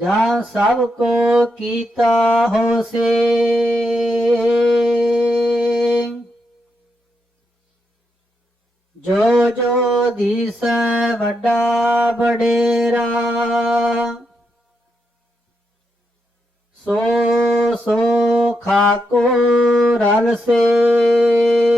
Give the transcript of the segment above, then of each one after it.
ਜਾ ਸਭ ਕੋ ਕੀਤਾ ਹੋਸੇ। ਜੋ ਜੋ ਦੀਸੈ ਵੱਡਾ ਬਡੇਰਾ ਸੋ ਸੋ ਖਾਕੋ ਰਲ ਸੇ।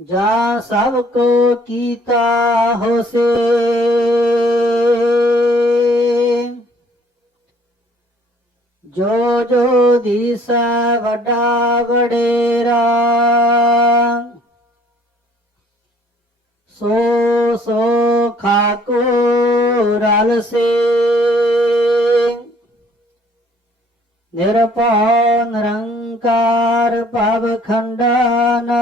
ਜਾ ਸਭ ਕੋ ਕੀਤਾ ਹੋਸੇ। ਜੋ ਜੋ ਦੀਸਾ ਵੱਡਾ ਵਡੇਰਾ, ਸੋ ਸੋ ਖਾਕੋ ਰਲ ਸੇ। ਨਿਰਭਉ ਨਿਰੰਕਾਰ ਭਵ ਖੰਡਨਾ।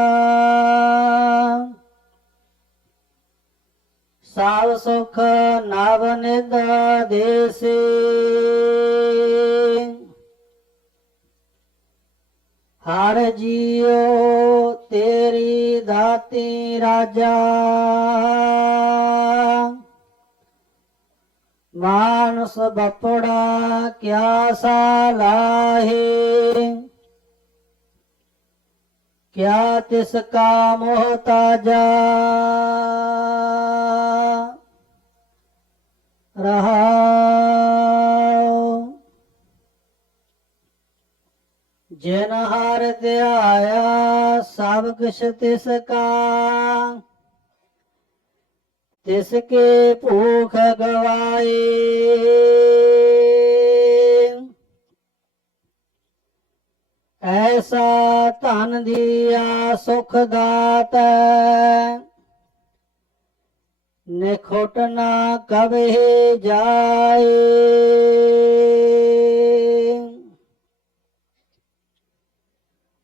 ਸਭ ਸੁਖ ਨਵ ਨਿਦ ਦੇਸੇ। ਹਰ ਜੀਉ ਤੇਰੀ ਦਾਤੀ ਰਾਜਾ। ਮਾਨਸ ਬਪੜਾ ਕਿਆ ਸਾਲਾਹੇ? ਕਿਆ ਤਿਸ ਕਾ ਮੋਹਤਾਜਾ ਰਹਾਉ। ਜਿਨ ਹਰ ਧਿਆਇਆ, ਸਭ ਕੁਛ ਤਿਸ ਕਾ। ਤਿਸ ਕੇ ਭੂਖ ਗਵਾਏ। ਐਸਾ ਧਨ ਦੀਆ ਸੁਖ ਦਾਤੈ, ਨਿਖੋਟ ਨਾ ਕਬਹਿ ਜਾਏ।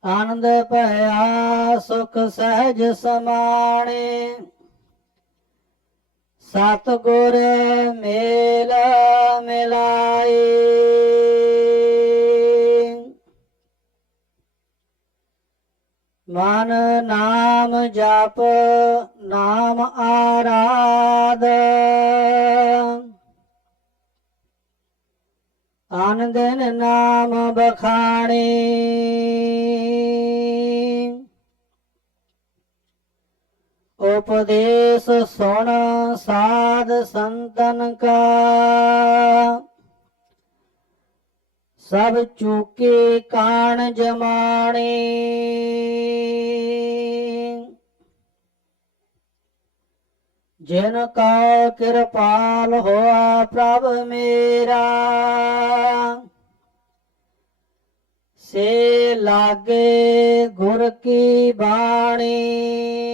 ਆਨੰਦ ਭਇਆ ਸੁਖ ਸਹਿਜ ਸਮਾਣੇ ਸਤਿਗੁਰ ਮੇਲ ਮਿਲਾਏ। ਮਨ ਨਾਮ ਜਪ ਨਾਮ ਆਰਾਧ। ਆਨੰਦਨ ਨਾਮ ਬਖਾਣੇ। ਉਪਦੇਸ਼ ਸੁਣ ਸਾਧ ਸੰਤਨ ਕਾ। ਸਭ ਚੂਕੇ ਕਾਣ ਜਮਾਣੇ। ਜਿਨ ਕਾ ਕਿਰਪਾਲ ਹੋਆ ਪ੍ਰਭ ਮੇਰਾ। ਸੇ ਲਾਗੇ ਗੁਰ ਕੀ ਬਾਣੀ।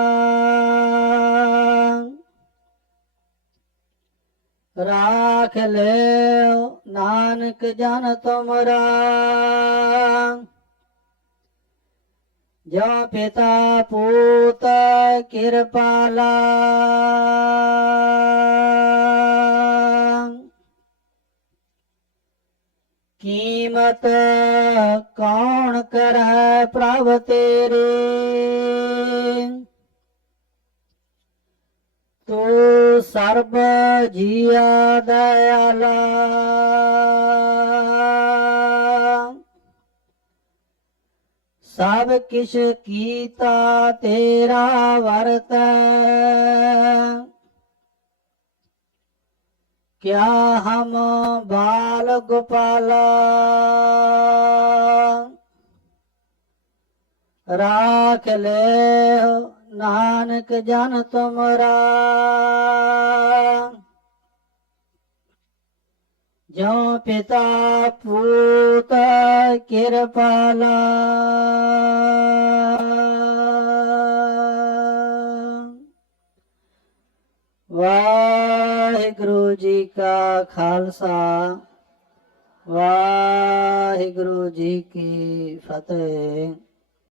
ਰਾਖ ਲਿਓ ਨਾਨਕ ਜਨ ਤੁਮਰਾ। ਜੋ ਪਿਤਾ ਪੂਤ ਕਿਰਪਾਲਾ ਕੀਮਤ ਕੌਣ ਕਰੈ ਪ੍ਰਭ ਤੇਰੇ? ਸਰਬ ਜੀਆ ਦਇਆਲਾ। ਸਭ ਕਿਛ ਕੀਤਾ ਤੇਰਾ ਵਰਤ ਕਿਆ ਹਮ ਬਾਲ ਗੋਪਾਲਾ। ਰਾਖ ਲੈ ਨਾਨਕ ਜਨ ਤੁਮਰਾ। ਜੋ ਪਿਤਾ ਪੂਤ ਕਿਰਪਾਲਾ। ਵਾਹਿਗੁਰੂ ਜੀ ਕਾ ਖਾਲਸਾ ਵਾਹਿਗੁਰੂ ਜੀ ਕੀ ਫਤਿਹ।